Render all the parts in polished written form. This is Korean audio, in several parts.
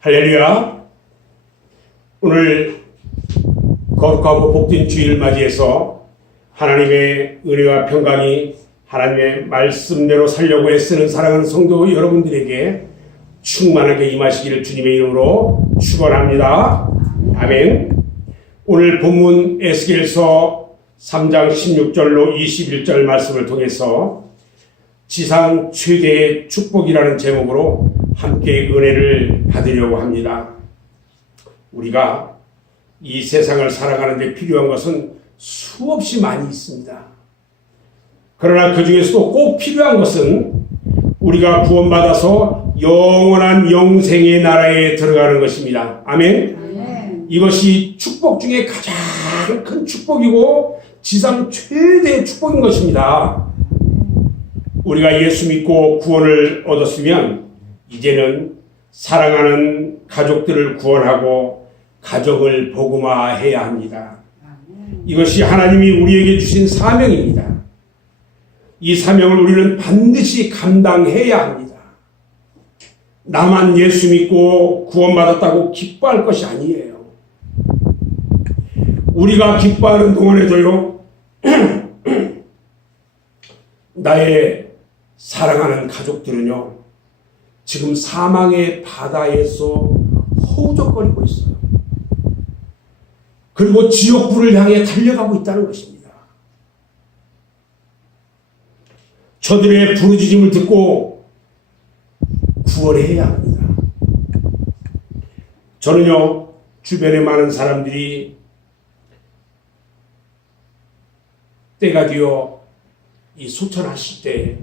할렐루야. 오늘 거룩하고 복된 주일을 맞이해서 하나님의 은혜와 평강이 하나님의 말씀대로 살려고 애쓰는 사랑하는 성도 여러분들에게 충만하게 임하시기를 주님의 이름으로 축원합니다. 아멘. 오늘 본문 에스겔서 3장 16절로 21절 말씀을 통해서 지상 최대의 축복이라는 제목으로 함께 은혜를 받으려고 합니다. 우리가 이 세상을 살아가는 데 필요한 것은 수없이 많이 있습니다. 그러나 그 중에서도 꼭 필요한 것은 우리가 구원받아서 영원한 영생의 나라에 들어가는 것입니다. 아멘. 이것이 축복 중에 가장 큰 축복이고 지상 최대의 축복인 것입니다. 우리가 예수 믿고 구원을 얻었으면 이제는 사랑하는 가족들을 구원하고 가정을 복음화해야 합니다. 이것이 하나님이 우리에게 주신 사명입니다. 이 사명을 우리는 반드시 감당해야 합니다. 나만 예수 믿고 구원받았다고 기뻐할 것이 아니에요. 우리가 기뻐하는 동안에도요, 나의 사랑하는 가족들은요, 지금 사망의 바다에서 허우적거리고 있어요. 그리고 지옥불을 향해 달려가고 있다는 것입니다. 저들의 부르짖음을 듣고 구원해야 합니다. 저는요, 주변에 많은 사람들이 때가 되어 이 소천하실 때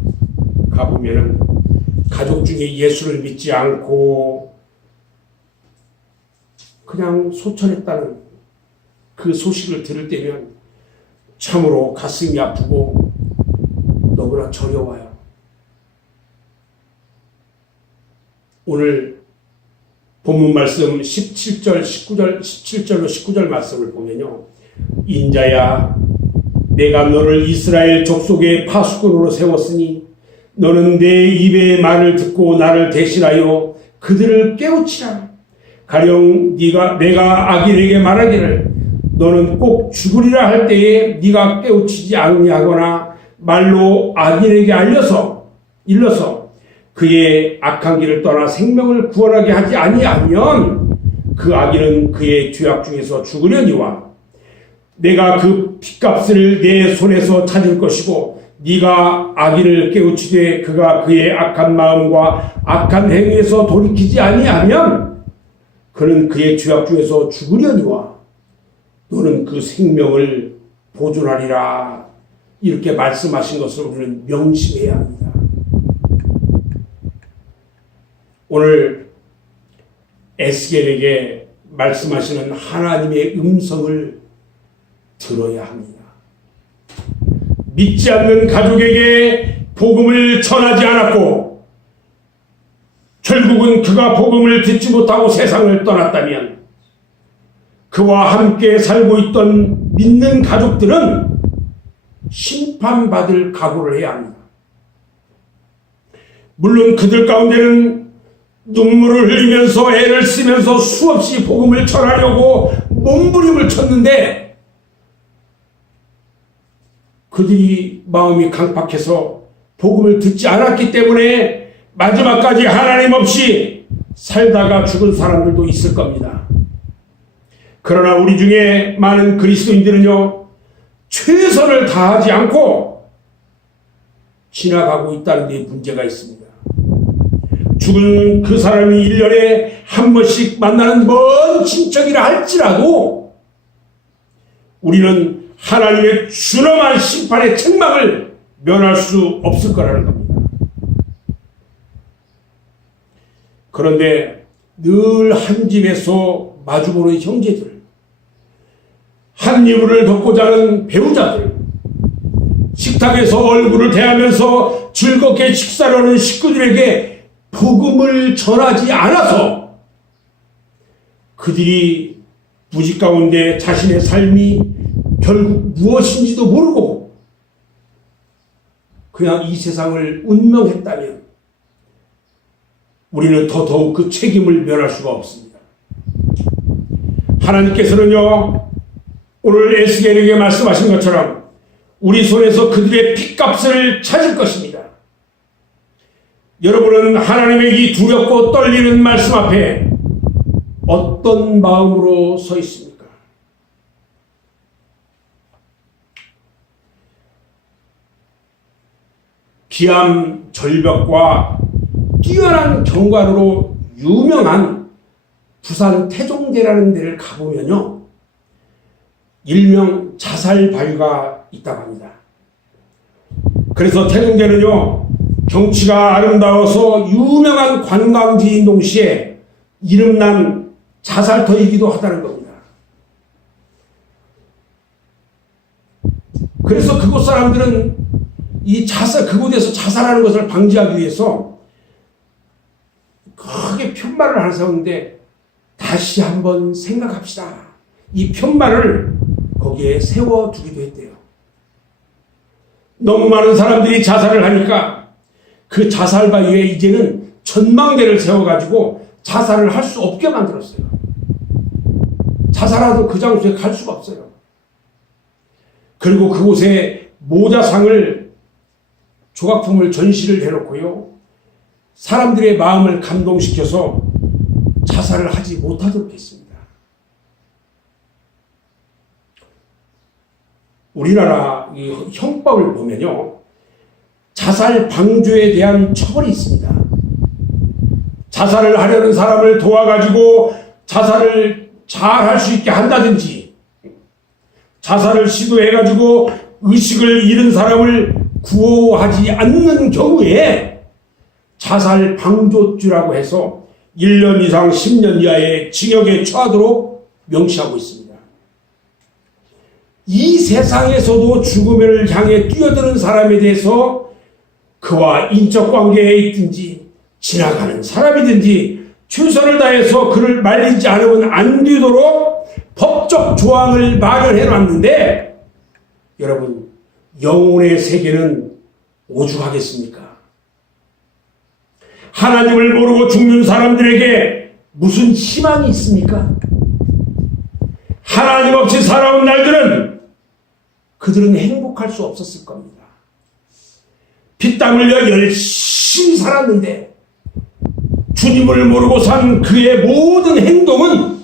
가보면은 가족 중에 예수를 믿지 않고 그냥 소천했다는 그 소식을 들을 때면 참으로 가슴이 아프고 너무나 저려와요. 오늘 본문 말씀 17절로 19절 말씀을 보면요. 인자야, 내가 너를 이스라엘 족속의 파수꾼으로 세웠으니 너는 내 입의 말을 듣고 나를 대신하여 그들을 깨우치라. 가령 내가 악인에게 말하기를 너는 꼭 죽으리라 할 때에 네가 깨우치지 아니하거나 말로 악인에게 일러서 그의 악한 길을 떠나 생명을 구원하게 하지 아니하면 그 악인은 그의 죄악 중에서 죽으려니와 내가 그 핏값을 내 손에서 찾을 것이고 네가 악인을 깨우치되 그가 그의 악한 마음과 악한 행위에서 돌이키지 아니하면 그는 그의 죄악 중에서 죽으려니와 너는 그 생명을 보존하리라. 이렇게 말씀하신 것을 우리는 명심해야 합니다. 오늘 에스겔에게 말씀하시는 하나님의 음성을 들어야 합니다. 믿지 않는 가족에게 복음을 전하지 않았고 결국은 그가 복음을 듣지 못하고 세상을 떠났다면 그와 함께 살고 있던 믿는 가족들은 심판받을 각오를 해야 합니다. 물론 그들 가운데는 눈물을 흘리면서 애를 쓰면서 수없이 복음을 전하려고 몸부림을 쳤는데 그들이 마음이 강팍해서 복음을 듣지 않았기 때문에 마지막까지 하나님 없이 살다가 죽은 사람들도 있을 겁니다. 그러나 우리 중에 많은 그리스도인들은요, 최선을 다하지 않고 지나가고 있다는 데 문제가 있습니다. 죽은 그 사람이 1년에 한 번씩 만나는 먼 친척이라 할지라도 우리는 하나님의 준엄한 심판의 책망을 면할 수 없을 거라는 겁니다. 그런데 늘 한 집에서 마주보는 형제들, 한 이불을 덮고 자는 배우자들, 식탁에서 얼굴을 대하면서 즐겁게 식사를 하는 식구들에게 복음을 전하지 않아서 그들이 무지 가운데 자신의 삶이 결국 무엇인지도 모르고 그냥 이 세상을 운명했다면 우리는 더더욱 그 책임을 면할 수가 없습니다. 하나님께서는요, 오늘 에스겔에게 말씀하신 것처럼 우리 손에서 그들의 핏값을 찾을 것입니다. 여러분은 하나님의 이 두렵고 떨리는 말씀 앞에 어떤 마음으로 서 있습니까? 기암 절벽과 뛰어난 경관으로 유명한 부산 태종대라는 데를 가보면요, 일명 자살 바위가 있다고 합니다. 그래서 태종대는요, 경치가 아름다워서 유명한 관광지인 동시에 이름난 자살터이기도 하다는 겁니다. 그래서 그곳 사람들은 그곳에서 자살하는 것을 방지하기 위해서 크게 편말을 하나 세웠는데, 다시 한번 생각합시다. 이 편말을 거기에 세워두기도 했대요. 너무 많은 사람들이 자살을 하니까 그 자살 바위에 이제는 전망대를 세워가지고 자살을 할 수 없게 만들었어요. 자살하도 그 장소에 갈 수가 없어요. 그리고 그곳에 모자상을, 조각품을 전시를 해놓고요, 사람들의 마음을 감동시켜서 자살을 하지 못하도록 했습니다. 우리나라 이 형법을 보면요, 자살 방조에 대한 처벌이 있습니다. 자살을 하려는 사람을 도와가지고 자살을 잘 할 수 있게 한다든지, 자살을 시도해가지고 의식을 잃은 사람을 구호하지 않는 경우에 자살 방조죄라고 해서 1년 이상 10년 이하의 징역에 처하도록 명시하고 있습니다. 이 세상에서도 죽음을 향해 뛰어드는 사람에 대해서 그와 인적 관계에 있든지 지나가는 사람이든지 최선을 다해서 그를 말리지 않으면 안 되도록 법적 조항을 마련해 놨는데, 여러분, 영혼의 세계는 오죽하겠습니까? 하나님을 모르고 죽는 사람들에게 무슨 희망이 있습니까? 하나님 없이 살아온 날들은 그들은 행복할 수 없었을 겁니다. 피땀 흘려 열심히 살았는데 주님을 모르고 산 그의 모든 행동은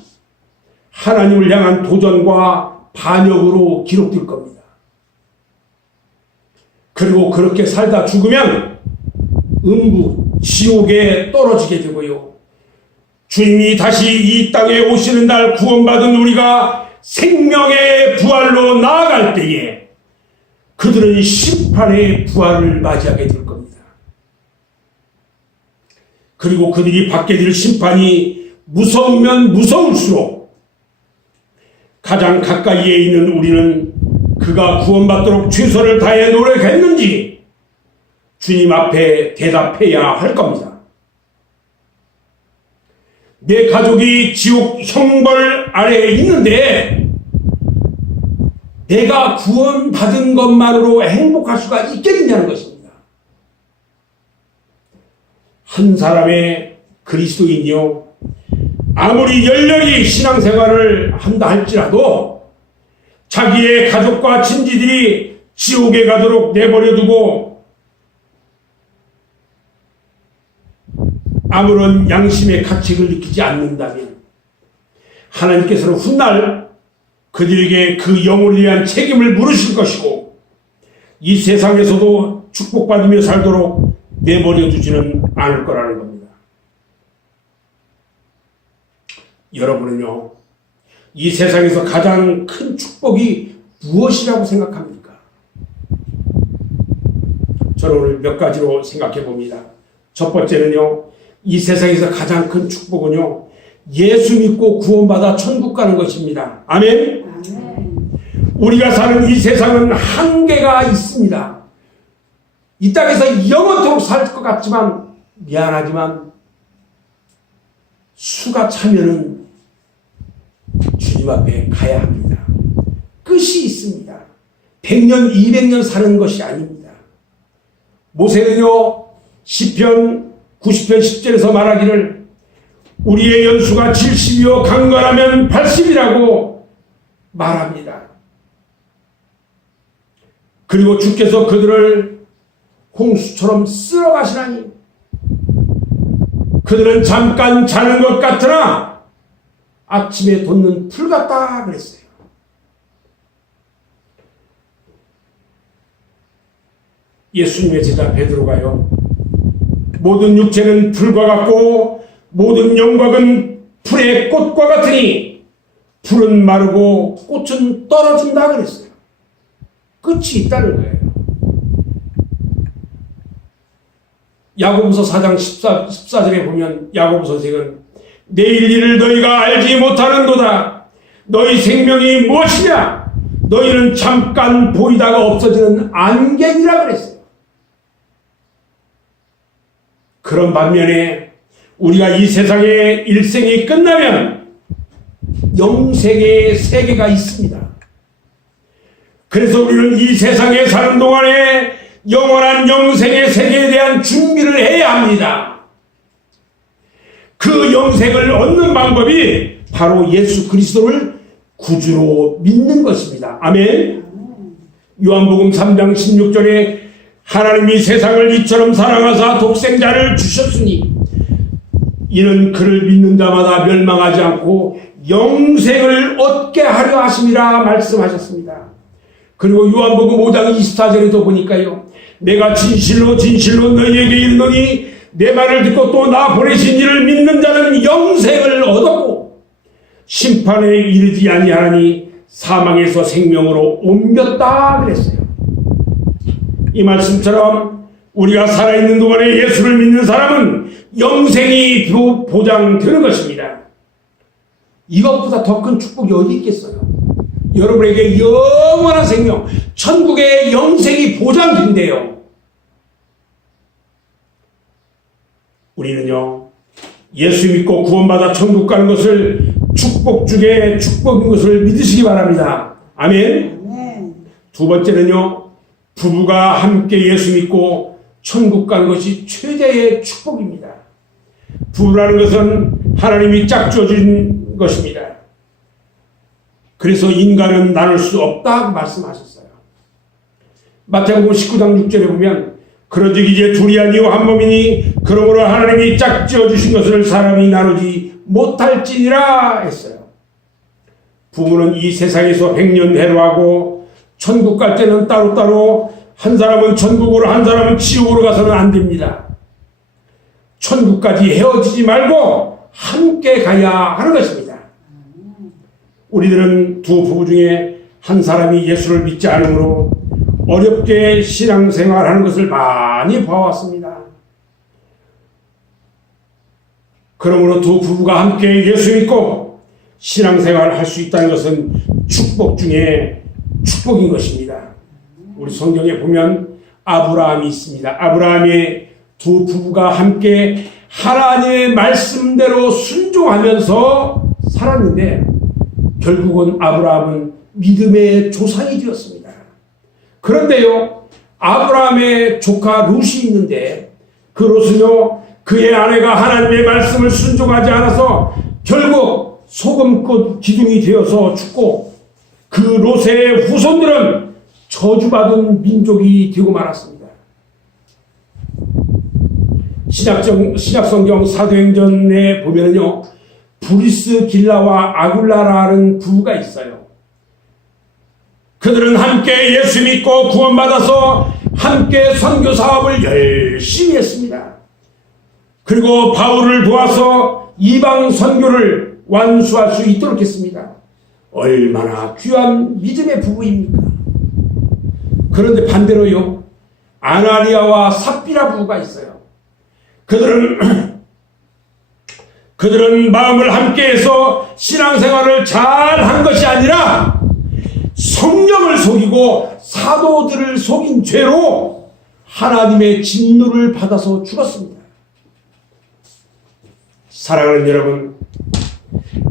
하나님을 향한 도전과 반역으로 기록될 겁니다. 그리고 그렇게 살다 죽으면 음부, 지옥에 떨어지게 되고요, 주님이 다시 이 땅에 오시는 날 구원받은 우리가 생명의 부활로 나아갈 때에 그들은 심판의 부활을 맞이하게 될 겁니다. 그리고 그들이 받게 될 심판이 무서우면 무서울수록 가장 가까이에 있는 우리는 그가 구원받도록 최선을 다해 노력했는지 주님 앞에 대답해야 할 겁니다. 내 가족이 지옥 형벌 아래에 있는데 내가 구원받은 것만으로 행복할 수가 있겠느냐는 것입니다. 한 사람의 그리스도인이요, 아무리 열렬히 신앙생활을 한다 할지라도 자기의 가족과 친지들이 지옥에 가도록 내버려두고 아무런 양심의 가책을 느끼지 않는다면 하나님께서는 훗날 그들에게 그 영혼을 위한 책임을 물으실 것이고 이 세상에서도 축복받으며 살도록 내버려두지는 않을 거라는 겁니다. 여러분은요, 이 세상에서 가장 큰 축복이 무엇이라고 생각합니까? 저는 오늘 몇 가지로 생각해 봅니다. 첫 번째는요, 이 세상에서 가장 큰 축복은요, 예수 믿고 구원받아 천국 가는 것입니다. 아멘? 아멘. 우리가 사는 이 세상은 한계가 있습니다. 이 땅에서 영원토록 살 것 같지만 미안하지만 수가 차면은 주님 앞에 가야 합니다. 끝이 있습니다. 100년, 200년 사는 것이 아닙니다. 모세는요, 시편 90편 10절에서 말하기를 우리의 연수가 70이요 강건하면 80이라고 말합니다. 그리고 주께서 그들을 홍수처럼 쓸어가시나니 그들은 잠깐 자는 것 같으나 아침에 돋는 풀 같다 그랬어요. 예수님의 제자 베드로가요, 모든 육체는 풀과 같고 모든 영광은 풀의 꽃과 같으니 풀은 마르고 꽃은 떨어진다 그랬어요. 끝이 있다는 거예요. 야고보서 4장 14절에 보면 야고보 선생은 내일 일을 너희가 알지 못하는도다. 너희 생명이 무엇이냐? 너희는 잠깐 보이다가 없어지는 안개니라 그랬어요. 그런 반면에 우리가 이 세상의 일생이 끝나면 영생의 세계가 있습니다. 그래서 우리는 이 세상에 사는 동안에 영원한 영생의 세계에 대한 준비를 해야 합니다. 그 영생을 얻는 방법이 바로 예수 그리스도를 구주로 믿는 것입니다. 아멘. 요한복음 3장 16절에 하나님이 세상을 이처럼 사랑하사 독생자를 주셨으니 이는 그를 믿는 자마다 멸망하지 않고 영생을 얻게 하려 하심이라 말씀하셨습니다. 그리고 요한복음 5장 24절에도 보니까요, 내가 진실로 진실로 너희에게 이르노니 내 말을 듣고 또 나 보내신 이를 믿는 자는 영생을 얻었고 심판에 이르지 아니하니 사망에서 생명으로 옮겼다 그랬어요. 이 말씀처럼 우리가 살아있는 동안에 예수를 믿는 사람은 영생이 보장되는 것입니다. 이것보다 더 큰 축복이 어디 있겠어요? 여러분에게 영원한 생명, 천국의 영생이 보장된대요. 우리는요, 예수 믿고 구원받아 천국 가는 것을 축복 중에 축복인 것을 믿으시기 바랍니다. 아멘. 두 번째는요, 부부가 함께 예수 믿고 천국 가는 것이 최대의 축복입니다. 부부라는 것은 하나님이 짝지어 준 것입니다. 그래서 인간은 나눌 수 없다고 말씀하셨어요. 마태복음 19장 6절에 보면 그런즉 이제 둘이 아니요 한 몸이니 그러므로 하나님이 짝지어 주신 것을 사람이 나누지 못할지니라 했어요. 부부는 이 세상에서 백년대로하고 천국 갈 때는 따로따로 한 사람은 천국으로 한 사람은 지옥으로 가서는 안 됩니다. 천국까지 헤어지지 말고 함께 가야 하는 것입니다. 우리들은 두 부부 중에 한 사람이 예수를 믿지 않으므로 어렵게 신앙생활하는 것을 많이 봐왔습니다. 그러므로 두 부부가 함께 예수 믿고 신앙생활을 할 수 있다는 것은 축복 중에 축복인 것입니다. 우리 성경에 보면 아브라함이 있습니다. 아브라함의 두 부부가 함께 하나님의 말씀대로 순종하면서 살았는데 결국은 아브라함은 믿음의 조상이 되었습니다. 그런데요, 아브라함의 조카 롯이 있는데 그 롯은요, 그의 아내가 하나님의 말씀을 순종하지 않아서 결국 소금꽃 기둥이 되어서 죽고 그 롯의 후손들은 저주받은 민족이 되고 말았습니다. 신약성경 사도행전에 보면요, 브리스길라와 아굴라라는 부부가 있어요. 그들은 함께 예수 믿고 구원받아서 함께 선교 사업을 열심히 했습니다. 그리고 바울을 도와서 이방 선교를 완수할 수 있도록 했습니다. 얼마나 귀한 믿음의 부부입니까? 그런데 반대로요, 아나니아와 삽비라 부부가 있어요. 그들은 마음을 함께해서 신앙생활을 잘한 것이 아니라 성령을 속이고 사도들을 속인 죄로 하나님의 진노를 받아서 죽었습니다. 사랑하는 여러분,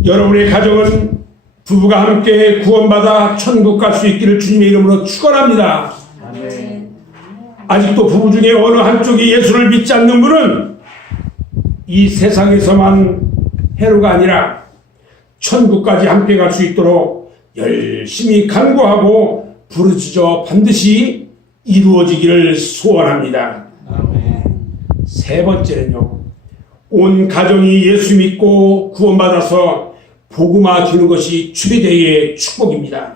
여러분의 가정은 부부가 함께 구원받아 천국 갈 수 있기를 주님의 이름으로 축원합니다. 아직도 부부 중에 어느 한쪽이 예수를 믿지 않는 분은 이 세상에서만 해로가 아니라 천국까지 함께 갈 수 있도록 열심히 간구하고 부르짖어 반드시 이루어지기를 소원합니다. 세 번째는요, 온 가정이 예수 믿고 구원받아서 복음화 되는 것이 최대의 축복입니다.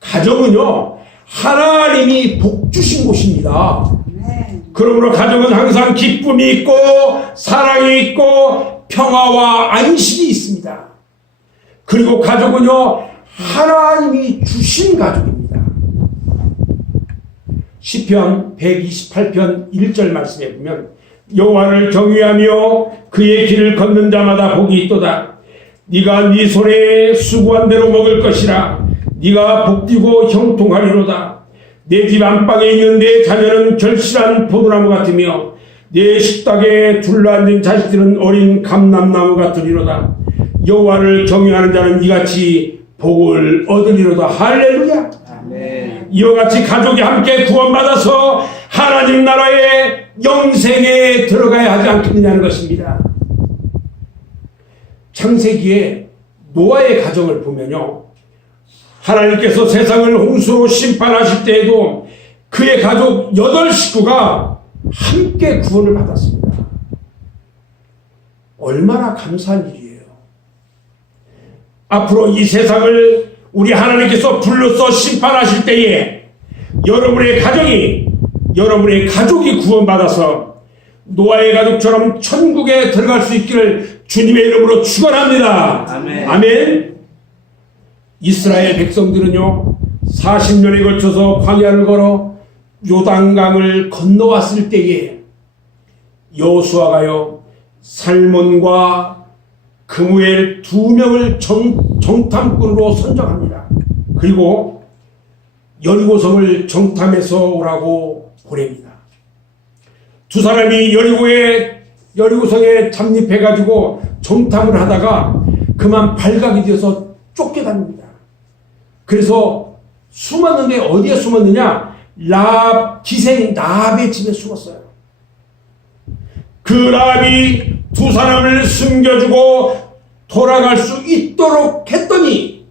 가정은요, 하나님이 복 주신 곳입니다. 그러므로 가정은 항상 기쁨이 있고 사랑이 있고 평화와 안식이 있습니다. 그리고 가족은요, 하나님이 주신 가족입니다. 시편 128편 1절 말씀에 보면 여호와를 경외하며 그의 길을 걷는 자마다 복이 있도다. 네가 네 손에 수고한 대로 먹을 것이라. 네가 복되고 형통하리로다. 내 집 안방에 있는 내 자녀는 결실한 포도나무 같으며 내 식탁에 둘러앉은 자식들은 어린 감람나무 같으리로다. 여호와를 경외하는 자는 이같이 복을 얻으리로다. 할렐루야. 아멘. 이와 같이 가족이 함께 구원받아서 하나님 나라의 영생에 들어가야 하지 않겠느냐는 것입니다. 창세기에 노아의 가정을 보면요, 하나님께서 세상을 홍수로 심판하실 때에도 그의 가족 8식구가 함께 구원을 받았습니다. 얼마나 감사한 일이에요. 앞으로 이 세상을 우리 하나님께서 불러서 심판하실 때에 여러분의 가족이 구원받아서 노아의 가족처럼 천국에 들어갈 수 있기를 주님의 이름으로 축원합니다. 아멘. 아멘. 이스라엘 백성들은요, 40년에 걸쳐서 광야를 걸어 요단강을 건너왔을 때에 여호수아가요, 살몬과 그무엘 2명을 정탐꾼으로 선정합니다. 그리고 여리고성을 정탐해서 오라고 보냅니다. 두 사람이 여리고성에 잠입해가지고 정탐을 하다가 그만 발각이 되어서 쫓겨납니다. 그래서 숨었는데 어디에 숨었느냐? 기생 라합의 집에 숨었어요. 그 라합이 두 사람을 숨겨주고 돌아갈 수 있도록 했더니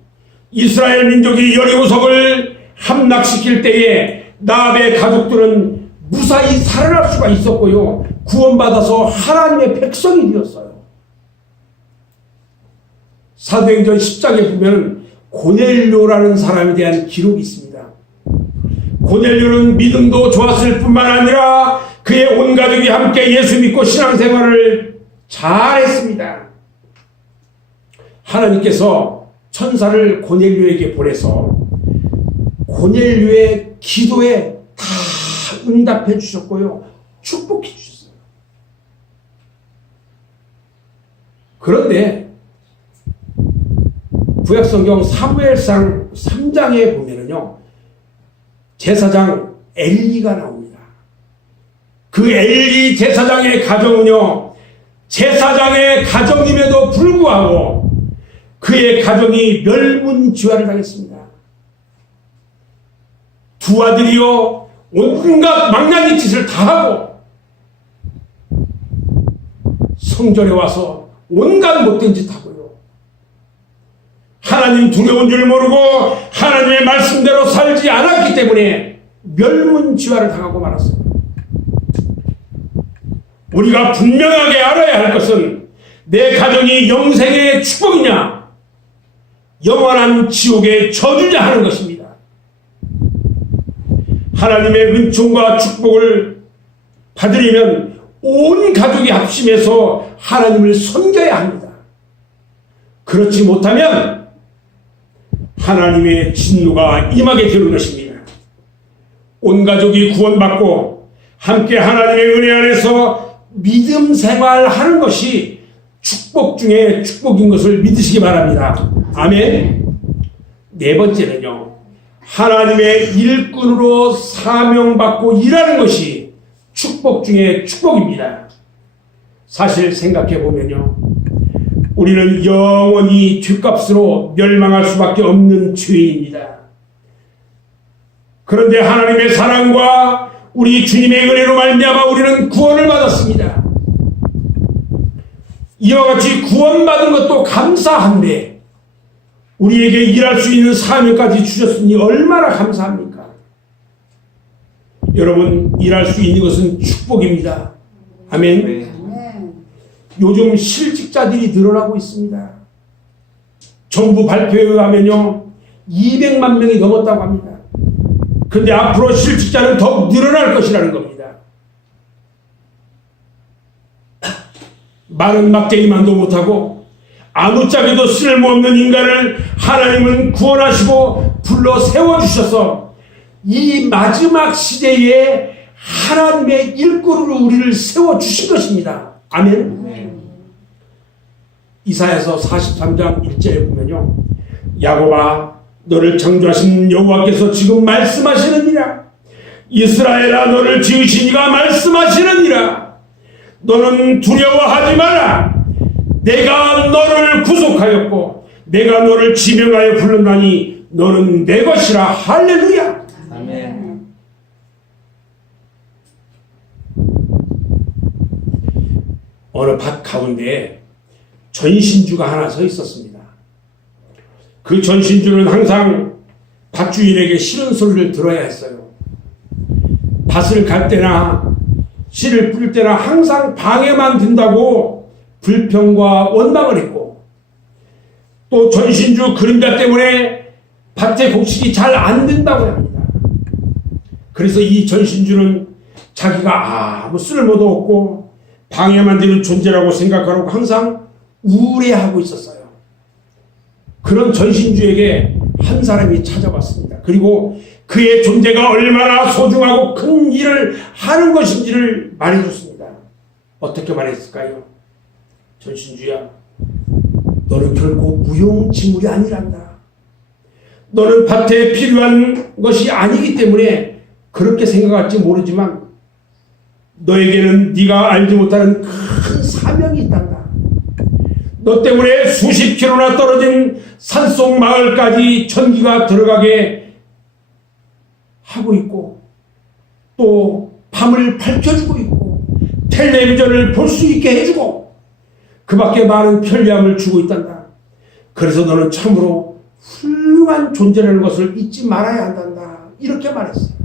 이스라엘 민족이 여리고성을 함락시킬 때에 라합의 가족들은 무사히 살아날 수가 있었고요, 구원받아서 하나님의 백성이 되었어요. 사도행전 10장에 보면 고넬료라는 사람에 대한 기록이 있습니다. 고넬료는 믿음도 좋았을 뿐만 아니라 그의 온 가족이 함께 예수 믿고 신앙생활을 잘했습니다. 하나님께서 천사를 고넬료에게 보내서 고넬료의 기도에 다 응답해 주셨고요, 축복해 주셨어요. 그런데 구약성경 사무엘상 3장에 보면은요, 제사장 엘리가 나옵니다. 그 엘리 제사장의 가정은요, 제사장의 가정임에도 불구하고 그의 가정이 멸문지화를 당했습니다. 두 아들이요, 온갖 망나니 짓을 다 하고 성전에 와서 온갖 못된 짓 하고요, 하나님 두려운 줄 모르고 하나님의 말씀대로 살지 않았기 때문에 멸문지화를 당하고 말았습니다. 우리가 분명하게 알아야 할 것은 내 가정이 영생의 축복이냐 영원한 지옥의 저주냐 하는 것입니다. 하나님의 은총과 축복을 받으려면 온 가족이 합심해서 하나님을 섬겨야 합니다. 그렇지 못하면 하나님의 진노가 임하게 되는 것입니다. 온 가족이 구원받고 함께 하나님의 은혜 안에서 믿음 생활하는 것이 축복 중에 축복인 것을 믿으시기 바랍니다. 아멘. 네 번째는요, 하나님의 일꾼으로 사명받고 일하는 것이 축복 중에 축복입니다. 사실 생각해보면요, 우리는 영원히 뒷값으로 멸망할 수밖에 없는 죄인입니다. 그런데 하나님의 사랑과 우리 주님의 은혜로 말미암아 우리는 구원을 받았습니다. 이와 같이 구원받은 것도 감사한데 우리에게 일할 수 있는 사명까지 주셨으니 얼마나 감사합니까? 여러분, 일할 수 있는 것은 축복입니다. 아멘. 요즘 실직자들이 늘어나고 있습니다. 정부 발표에 의하면요 200만 명이 넘었다고 합니다. 근데 앞으로 실직자는 더욱 늘어날 것이라는 겁니다. 많은 막대기만도 못하고 아무짝에도 쓸모없는 인간을 하나님은 구원하시고 불러 세워주셔서 이 마지막 시대에 하나님의 일꾼으로 우리를 세워주신 것입니다. 아멘. 이사야서 43장 1절에 보면요 야곱아 너를 창조하신 여호와께서 지금 말씀하시느니라. 이스라엘아 너를 지으신 이가 말씀하시느니라. 너는 두려워하지 마라. 내가 너를 구속하였고 내가 너를 지명하여 부른다니 너는 내 것이라. 할렐루야. 아멘. 어느 밭 가운데 전신주가 하나 서 있었습니다. 그 전신주는 항상 밭주인에게 싫은 소리를 들어야 했어요. 밭을 갈 때나 씨를 뿌릴 때나 항상 방해만 든다고 불평과 원망을 했고, 또 전신주 그림자 때문에 밭의 곡식이 잘 안 된다고 합니다. 그래서 이 전신주는 자기가 아무 쓸모도 없고 방해만 되는 존재라고 생각하고 항상 우울해하고 있었어요. 그런 전신주에게 한 사람이 찾아왔습니다. 그리고 그의 존재가 얼마나 소중하고 큰 일을 하는 것인지를 말해줬습니다. 어떻게 말했을까요? 전신주야, 너는 결국 무용지물이 아니란다. 너는 밭에 필요한 것이 아니기 때문에 그렇게 생각할지 모르지만 너에게는 네가 알지 못하는 큰 사명이 있단다. 너 때문에 수십 킬로나 떨어진 산속 마을까지 전기가 들어가게 하고 있고, 또 밤을 밝혀주고 있고 텔레비전을 볼 수 있게 해주고 그 밖에 많은 편리함을 주고 있단다. 그래서 너는 참으로 훌륭한 존재라는 것을 잊지 말아야 한단다. 이렇게 말했어요.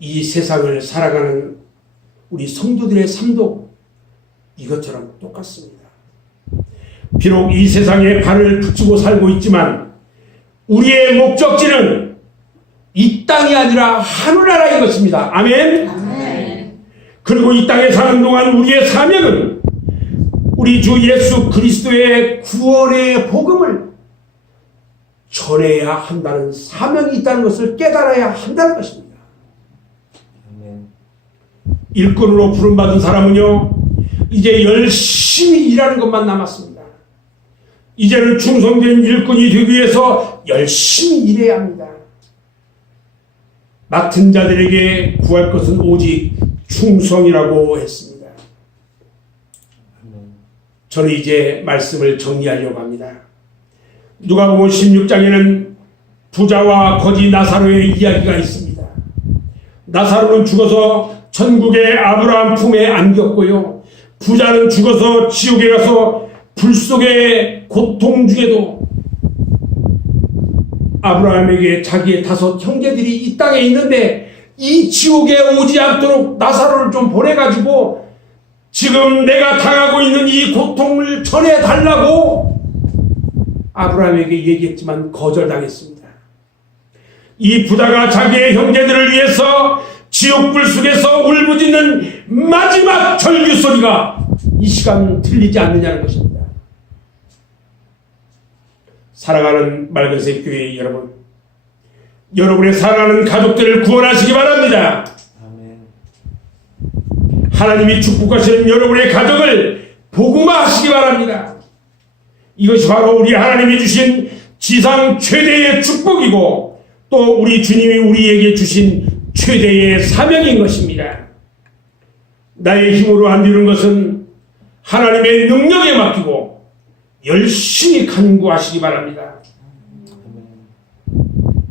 이 세상을 살아가는 우리 성도들의 삶도 이것처럼 똑같습니다. 비록 이 세상에 발을 붙이고 살고 있지만 우리의 목적지는 이 땅이 아니라 하늘나라인 것입니다. 아멘. 아멘. 그리고 이 땅에 사는 동안 우리의 사명은 우리 주 예수 그리스도의 구원의 복음을 전해야 한다는 사명이 있다는 것을 깨달아야 한다는 것입니다. 일꾼으로 부름받은 사람은요 이제 열심히 일하는 것만 남았습니다. 이제는 충성된 일꾼이 되기 위해서 열심히 일해야 합니다. 맡은 자들에게 구할 것은 오직 충성이라고 했습니다. 저는 이제 말씀을 정리하려고 합니다. 누가복음 16장에는 부자와 거지 나사로의 이야기가 있습니다. 나사로는 죽어서 천국의 아브라함 품에 안겼고요, 부자는 죽어서 지옥에 가서 불 속의 고통 중에도 아브라함에게 자기의 5 형제들이 이 땅에 있는데 이 지옥에 오지 않도록 나사로를 좀 보내가지고 지금 내가 당하고 있는 이 고통을 전해달라고 아브라함에게 얘기했지만 거절당했습니다. 이 부자가 자기의 형제들을 위해서 지옥불 속에서 울부짖는 마지막 절규 소리가 이 시간 들리지 않느냐는 것입니다. 사랑하는 맑은색 교회 여러분, 여러분의 사랑하는 가족들을 구원하시기 바랍니다. 아멘. 하나님이 축복하시는 여러분의 가족을 복음화하시기 바랍니다. 이것이 바로 우리 하나님이 주신 지상 최대의 축복이고 또 우리 주님이 우리에게 주신 최대의 사명인 것입니다. 나의 힘으로 안 되는 것은 하나님의 능력에 맡기고 열심히 간구하시기 바랍니다.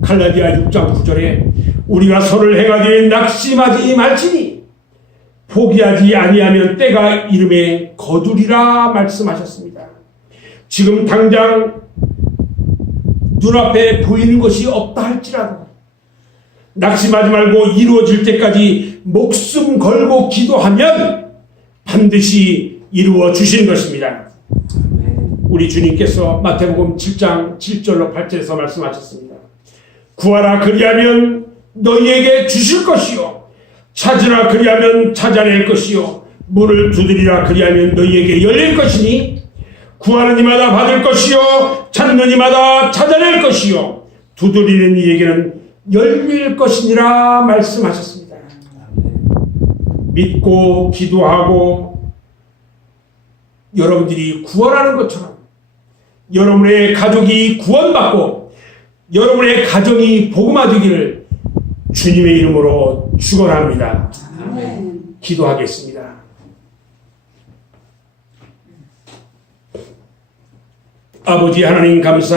갈라디아 6장 9절에 우리가 선을 행하되 낙심하지 말지니 포기하지 아니하면 때가 이름에 거두리라 말씀하셨습니다. 지금 당장 눈앞에 보이는 것이 없다 할지라도 낙심하지 말고 이루어질 때까지 목숨 걸고 기도하면 반드시 이루어 주신 것입니다. 우리 주님께서 마태복음 7장 7절로 8절에서 말씀하셨습니다. 구하라 그리하면 너희에게 주실 것이요 찾으라 그리하면 찾아낼 것이요 문을 두드리라 그리하면 너희에게 열릴 것이니 구하는 이마다 받을 것이요 찾는 이마다 찾아낼 것이요 두드리는 이에게는 열릴 것이니라 말씀하셨습니다. 믿고 기도하고 여러분들이 구원하는 것처럼 여러분의 가족이 구원받고 여러분의 가정이 복음화되기를 주님의 이름으로 축원합니다. 기도하겠습니다. 아버지 하나님 감사합니다.